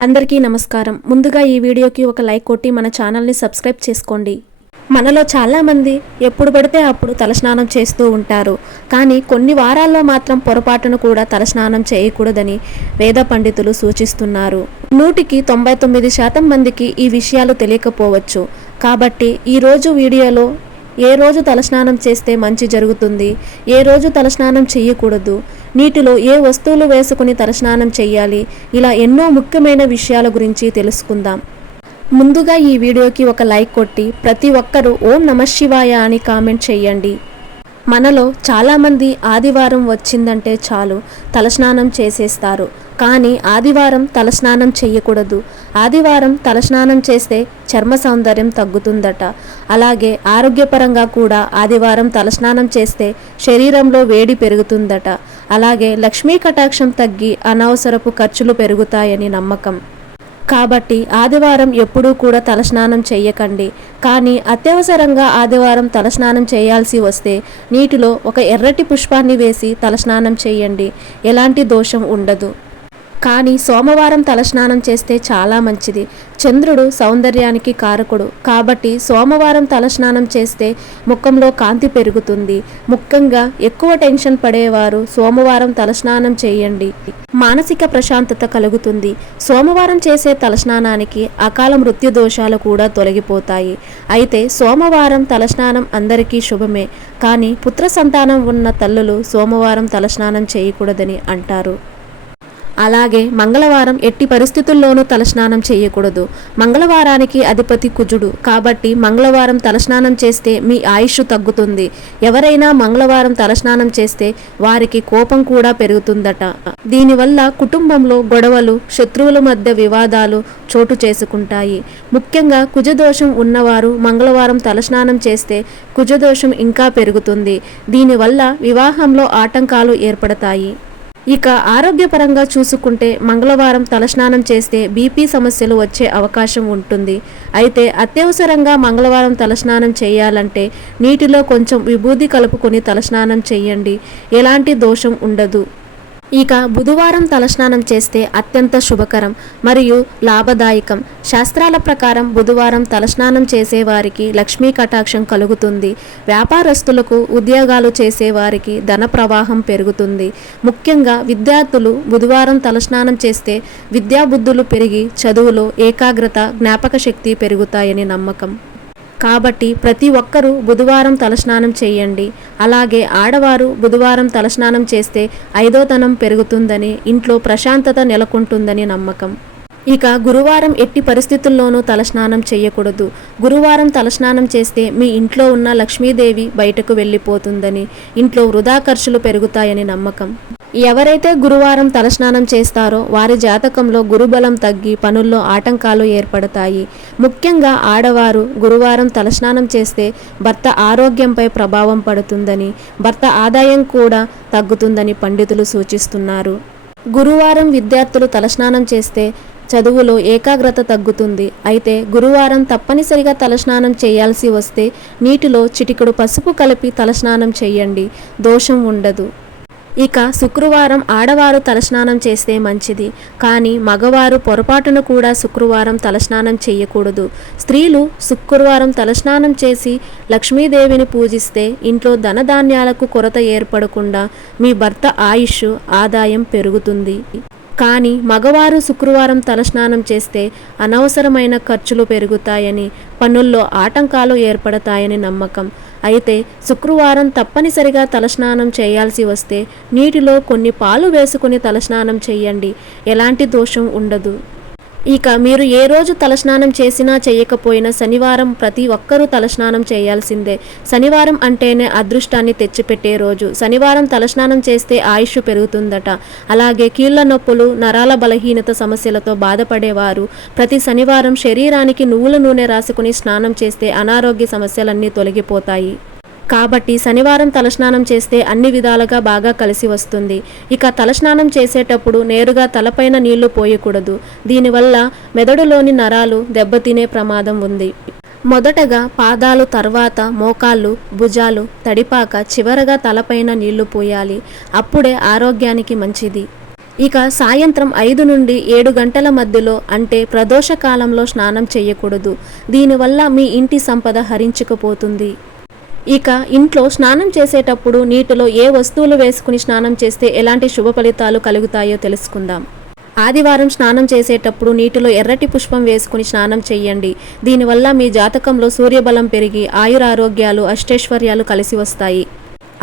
అందరికీ నమస్కారం. ముందుగా ఈ వీడియోకి ఒక లైక్ కొట్టి మన ఛానల్ని సబ్స్క్రైబ్ చేసుకోండి. మనలో చాలామంది ఎప్పుడు పడితే అప్పుడు తలస్నానం చేస్తూ ఉంటారు. కానీ కొన్ని వారాల్లో మాత్రం పొరపాటును కూడా తలస్నానం చేయకూడదని వేద పండితులు సూచిస్తున్నారు. 100కి 99% మందికి ఈ విషయాలు తెలియకపోవచ్చు. కాబట్టి ఈరోజు వీడియోలో ఏ రోజు తలస్నానం చేస్తే మంచి జరుగుతుంది, ఏ రోజు తలస్నానం చేయకూడదు, నీటిలో ఏ వస్తువులు వేసుకుని తలస్నానం చేయాలి, ఇలా ఎన్నో ముఖ్యమైన విషయాల గురించి తెలుసుకుందాం. ముందుగా ఈ వీడియోకి ఒక లైక్ కొట్టి ప్రతి ఒక్కరూ ఓం నమః శివాయ అని కామెంట్ చేయండి. మనలో చాలామంది ఆదివారం వచ్చిందంటే చాలు తలస్నానం చేసేస్తారు. కానీ ఆదివారం తలస్నానం చేయకూడదు. ఆదివారం తలస్నానం చేస్తే చర్మ సౌందర్యం తగ్గుతుందట. అలాగే ఆరోగ్యపరంగా కూడా ఆదివారం తలస్నానం చేస్తే శరీరంలో వేడి పెరుగుతుందట. అలాగే లక్ష్మీ కటాక్షం తగ్గి అనవసరపు ఖర్చులు పెరుగుతాయని నమ్మకం. కాబట్టి ఆదివారం ఎప్పుడూ కూడా తలస్నానం చేయకండి. కానీ అత్యవసరంగా ఆదివారం తలస్నానం చేయాల్సి వస్తే నీటిలో ఒక ఎర్రటి పుష్పాన్ని వేసి తలస్నానం చేయండి. ఎలాంటి దోషం ఉండదు. కానీ సోమవారం తలస్నానం చేస్తే చాలా మంచిది. చంద్రుడు సౌందర్యానికి కారకుడు. కాబట్టి సోమవారం తలస్నానం చేస్తే ముఖంలో కాంతి పెరుగుతుంది. ముఖ్యంగా ఎక్కువ టెన్షన్ పడేవారు సోమవారం తలస్నానం చేయండి. మానసిక ప్రశాంతత కలుగుతుంది. సోమవారం చేసే తలస్నానానికి అకాల మృత్యు దోషాలు కూడా తొలగిపోతాయి. అయితే సోమవారం తలస్నానం అందరికీ శుభమే. కానీ పుత్ర సంతానం ఉన్న తల్లులు సోమవారం తలస్నానం చేయకూడదని అంటారు. అలాగే మంగళవారం ఎట్టి పరిస్థితుల్లోనూ తలస్నానం చేయకూడదు. మంగళవారానికి అధిపతి కుజుడు. కాబట్టి మంగళవారం తలస్నానం చేస్తే మీ ఆయుష్ తగ్గుతుంది. ఎవరైనా మంగళవారం తలస్నానం చేస్తే వారికి కోపం కూడా పెరుగుతుందట. దీనివల్ల కుటుంబంలో గొడవలు, శత్రువుల మధ్య వివాదాలు చోటు చేసుకుంటాయి. ముఖ్యంగా కుజదోషం ఉన్నవారు మంగళవారం తలస్నానం చేస్తే కుజదోషం ఇంకా పెరుగుతుంది. దీనివల్ల వివాహంలో ఆటంకాలు ఏర్పడతాయి. ఇక ఆరోగ్యపరంగా చూసుకుంటే మంగళవారం తలస్నానం చేస్తే బీపీ సమస్యలు వచ్చే అవకాశం ఉంటుంది. అయితే అత్యవసరంగా మంగళవారం తలస్నానం చేయాలంటే నీటిలో కొంచెం విభూది కలుపుకొని తలస్నానం చేయండి. ఎలాంటి దోషం ఉండదు. ఇక బుధవారం తలస్నానం చేస్తే అత్యంత శుభకరం మరియు లాభదాయకం. శాస్త్రాల ప్రకారం బుధవారం తలస్నానం చేసేవారికి లక్ష్మీ కటాక్షం కలుగుతుంది. వ్యాపారస్తులకు, ఉద్యోగాలు చేసేవారికి ధన ప్రవాహం పెరుగుతుంది. ముఖ్యంగా విద్యార్థులు బుధవారం తలస్నానం చేస్తే విద్యాబుద్ధులు పెరిగి చదువులో ఏకాగ్రత, జ్ఞాపక శక్తి పెరుగుతాయని నమ్మకం. కాబట్టి ప్రతి ఒక్కరూ బుధవారం తలస్నానం చేయండి. అలాగే ఆడవారు బుధవారం తలస్నానం చేస్తే ఐదోతనం పెరుగుతుందని, ఇంట్లో ప్రశాంతత నెలకొంటుందని నమ్మకం. ఇక గురువారం ఎట్టి పరిస్థితుల్లోనూ తలస్నానం చేయకూడదు. గురువారం తలస్నానం చేస్తే మీ ఇంట్లో ఉన్న లక్ష్మీదేవి బయటకు వెళ్ళిపోతుందని, ఇంట్లో వృధా ఖర్చులు పెరుగుతాయని నమ్మకం. ఎవరైతే గురువారం తలస్నానం చేస్తారో వారి జాతకంలో గురుబలం తగ్గి పనుల్లో ఆటంకాలు ఏర్పడతాయి. ముఖ్యంగా ఆడవారు గురువారం తలస్నానం చేస్తే భర్త ఆరోగ్యంపై ప్రభావం పడుతుందని, భర్త ఆదాయం కూడా తగ్గుతుందని పండితులు సూచిస్తున్నారు. గురువారం విద్యార్థులు తలస్నానం చేస్తే చదువులో ఏకాగ్రత తగ్గుతుంది. అయితే గురువారం తప్పనిసరిగా తలస్నానం చేయాల్సి వస్తే నీటిలో చిటికెడు పసుపు కలిపి తలస్నానం చేయండి. దోషం ఉండదు. ఇక శుక్రవారం ఆడవారు తలస్నానం చేస్తే మంచిది. కానీ మగవారు పొరపాటును కూడా శుక్రవారం తలస్నానం చేయకూడదు. స్త్రీలు శుక్రవారం తలస్నానం చేసి లక్ష్మీదేవిని పూజిస్తే ఇంట్లో ధనధాన్యాలకు కొరత ఏర్పడకుండా మీ భర్త ఆయుష్, ఆదాయం పెరుగుతుంది. కానీ మగవారు శుక్రవారం తలస్నానం చేస్తే అనవసరమైన ఖర్చులు పెరుగుతాయని, పనుల్లో ఆటంకాలు ఏర్పడతాయని నమ్మకం. అయితే శుక్రవారం తప్పనిసరిగా తలస్నానం చేయాల్సి వస్తే నీటిలో కొన్ని పాలు వేసుకుని తలస్నానం చేయండి. ఎలాంటి దోషం ఉండదు. ఇక మీరు ఏ రోజు తలస్నానం చేసినా చేయకపోయినా శనివారం ప్రతి ఒక్కరూ తలస్నానం చేయాల్సిందే. శనివారం అంటేనే అదృష్టాన్ని తెచ్చిపెట్టే రోజు. శనివారం తలస్నానం చేస్తే ఆయుష్ పెరుగుతుందట. అలాగే కీళ్ల నొప్పులు, నరాల బలహీనత సమస్యలతో బాధపడేవారు ప్రతి శనివారం శరీరానికి నువ్వుల నూనె రాసుకుని స్నానం చేస్తే అనారోగ్య సమస్యలన్నీ తొలగిపోతాయి. కాబట్టి శనివారం తలస్నానం చేస్తే అన్ని విధాలుగా బాగా కలిసి వస్తుంది. ఇక తలస్నానం చేసేటప్పుడు నేరుగా తలపైన నీళ్లు పోయకూడదు. దీనివల్ల మెదడులోని నరాలు దెబ్బతినే ప్రమాదం ఉంది. మొదటగా పాదాలు, తర్వాత మోకాళ్ళు, భుజాలు తడిపాక చివరగా తలపైన నీళ్లు పోయాలి. అప్పుడే ఆరోగ్యానికి మంచిది. ఇక సాయంత్రం 5 నుండి 7 గంటల మధ్యలో అంటే ప్రదోష కాలంలో స్నానం చేయకూడదు. దీనివల్ల మీ ఇంటి సంపద హరించుకుపోతుంది. ఇక ఇంట్లో స్నానం చేసేటప్పుడు నీటిలో ఏ వస్తువులు వేసుకుని స్నానం చేస్తే ఎలాంటి శుభ ఫలితాలు కలుగుతాయో తెలుసుకుందాం. ఆదివారం స్నానం చేసేటప్పుడు నీటిలో ఎర్రటి పుష్పం వేసుకుని స్నానం చేయండి. దీనివల్ల మీ జాతకంలో సూర్యబలం పెరిగి ఆయురారోగ్యాలు అష్టైశ్వర్యాలు కలిసి వస్తాయి.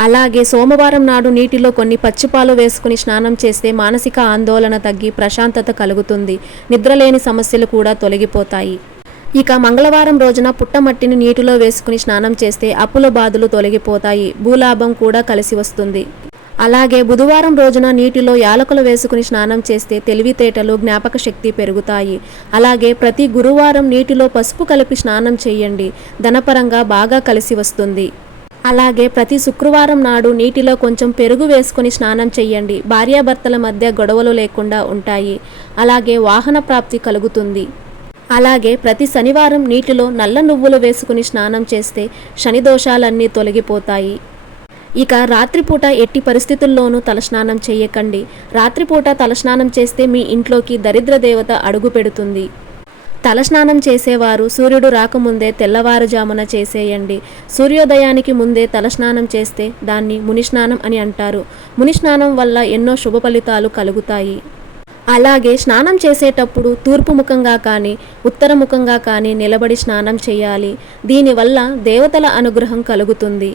అలాగే సోమవారం నాడు నీటిలో కొన్ని పచ్చిపాలు వేసుకుని స్నానం చేస్తే మానసిక ఆందోళన తగ్గి ప్రశాంతత కలుగుతుంది. నిద్రలేని సమస్యలు కూడా తొలగిపోతాయి. ఇక మంగళవారం రోజున పుట్టమట్టిని నీటిలో వేసుకుని స్నానం చేస్తే అప్పుల బాధలు తొలగిపోతాయి. భూలాభం కూడా కలిసి వస్తుంది. అలాగే బుధవారం రోజున నీటిలో యాలకులు వేసుకుని స్నానం చేస్తే తెలివితేటలు జ్ఞాపక శక్తి పెరుగుతాయి. అలాగే ప్రతి గురువారం నీటిలో పసుపు కలిపి స్నానం చేయండి. ధనపరంగా బాగా కలిసి వస్తుంది. అలాగే ప్రతి శుక్రవారం నాడు నీటిలో కొంచెం పెరుగు వేసుకుని స్నానం చేయండి. భార్యాభర్తల మధ్య గొడవలు లేకుండా ఉంటాయి. అలాగే వాహన ప్రాప్తి కలుగుతుంది. అలాగే ప్రతి శనివారం నీటిలో నల్ల నువ్వులు వేసుకుని స్నానం చేస్తే శని దోషాలన్నీ తొలగిపోతాయి. ఇక రాత్రిపూట ఎట్టి పరిస్థితుల్లోనూ తలస్నానం చేయకండి. రాత్రిపూట తలస్నానం చేస్తే మీ ఇంట్లోకి దరిద్ర దేవత అడుగు పెడుతుంది. తలస్నానం చేసేవారు సూర్యుడు రాకముందే తెల్లవారుజామున చేసేయండి. సూర్యోదయానికి ముందే తలస్నానం చేస్తే దాన్ని మునిస్నానం అని అంటారు. మునిస్నానం వల్ల ఎన్నో శుభ ఫలితాలు కలుగుతాయి. అలాగే స్నానం చేసేటప్పుడు తూర్పు ముఖంగా కానీ ఉత్తర ముఖంగా కానీ నిలబడి స్నానం చేయాలి. దీనివల్ల దేవతల అనుగ్రహం కలుగుతుంది.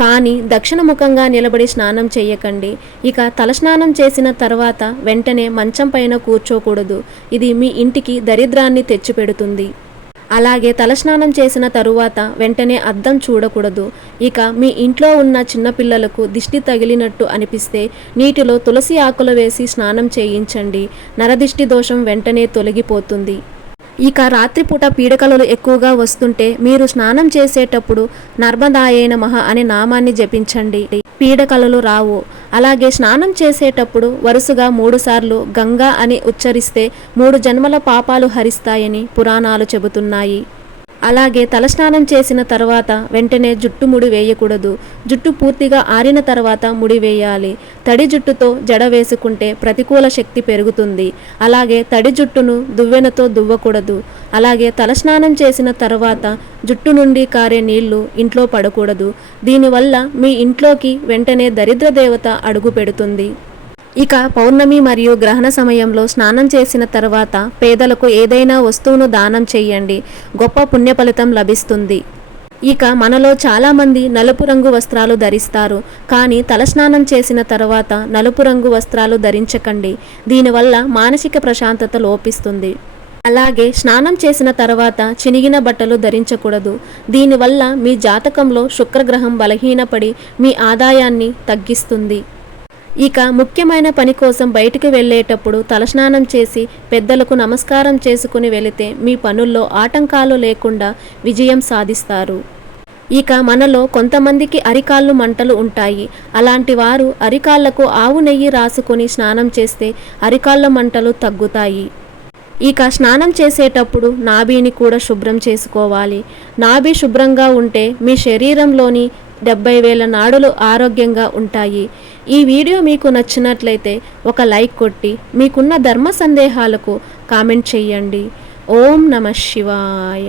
కానీ దక్షిణముఖంగా నిలబడి స్నానం చేయకండి. ఇక తలస్నానం చేసిన తర్వాత వెంటనే మంచం పైన కూర్చోకూడదు. ఇది మీ ఇంటికి దరిద్రాన్ని తెచ్చిపెడుతుంది. అలాగే తలస్నానం చేసిన తరువాత వెంటనే అద్దం చూడకూడదు. ఇక మీ ఇంట్లో ఉన్న చిన్నపిల్లలకు దిష్టి తగిలినట్టు అనిపిస్తే నీటిలో తులసి ఆకులు వేసి స్నానం చేయించండి. నరదిష్టి దోషం వెంటనే తొలగిపోతుంది. ఇక రాత్రిపూట పీడకలలు ఎక్కువగా వస్తుంటే మీరు స్నానం చేసేటప్పుడు నర్మదాయే నమః అనే నామాన్ని జపించండి. పీడకలలు రావు. అలాగే స్నానం చేసేటప్పుడు వరుసగా 3 సార్లు గంగా అని ఉచ్చరిస్తే 3 జన్మల పాపాలు హరిస్తాయని పురాణాలు చెబుతున్నాయి. అలాగే తలస్నానం చేసిన తర్వాత వెంటనే జుట్టు ముడి వేయకూడదు. జుట్టు పూర్తిగా ఆరిన తర్వాత ముడి వేయాలి. తడి జుట్టుతో జడ వేసుకుంటే ప్రతికూల శక్తి పెరుగుతుంది. అలాగే తడి జుట్టును దువ్వెనతో దువ్వకూడదు. అలాగే తలస్నానం చేసిన తర్వాత జుట్టు నుండి కారే నీళ్లు ఇంట్లో పడకూడదు. దీనివల్ల మీ ఇంట్లోకి వెంటనే దరిద్ర దేవత అడుగు పెడుతుంది. ఇక పౌర్ణమి మరియు గ్రహణ సమయంలో స్నానం చేసిన తర్వాత పేదలకు ఏదైనా వస్తువును దానం చేయండి. గొప్ప పుణ్య ఫలితం లభిస్తుంది. ఇక మనలో చాలామంది నలుపు రంగు వస్త్రాలు ధరిస్తారు. కానీ తలస్నానం చేసిన తర్వాత నలుపు రంగు వస్త్రాలు ధరించకండి. దీనివల్ల మానసిక ప్రశాంతత లోపిస్తుంది. అలాగే స్నానం చేసిన తర్వాత చినిగిన బట్టలు ధరించకూడదు. దీనివల్ల మీ జాతకంలో శుక్రగ్రహం బలహీనపడి మీ ఆదాయాన్ని తగ్గిస్తుంది. ఇక ముఖ్యమైన పని కోసం బయటికి వెళ్ళేటప్పుడు తలస్నానం చేసి పెద్దలకు నమస్కారం చేసుకుని వెళితే మీ పనుల్లో ఆటంకాలు లేకుండా విజయం సాధిస్తారు. ఇక మనలో కొంతమందికి అరికాళ్ళు మంటలు ఉంటాయి. అలాంటి వారు అరికాళ్లకు ఆవు నెయ్యి రాసుకొని స్నానం చేస్తే అరికాళ్ళ మంటలు తగ్గుతాయి. ఇక స్నానం చేసేటప్పుడు నాభిని కూడా శుభ్రం చేసుకోవాలి. నాభి శుభ్రంగా ఉంటే మీ శరీరంలోని 70,000 నాడులు ఆరోగ్యంగా ఉంటాయి. ఈ వీడియో మీకు నచ్చినట్లయితే ఒక లైక్ కొట్టి మీకున్న ధర్మ సందేహాలకు కామెంట్ చేయండి. ఓం నమః శివాయ.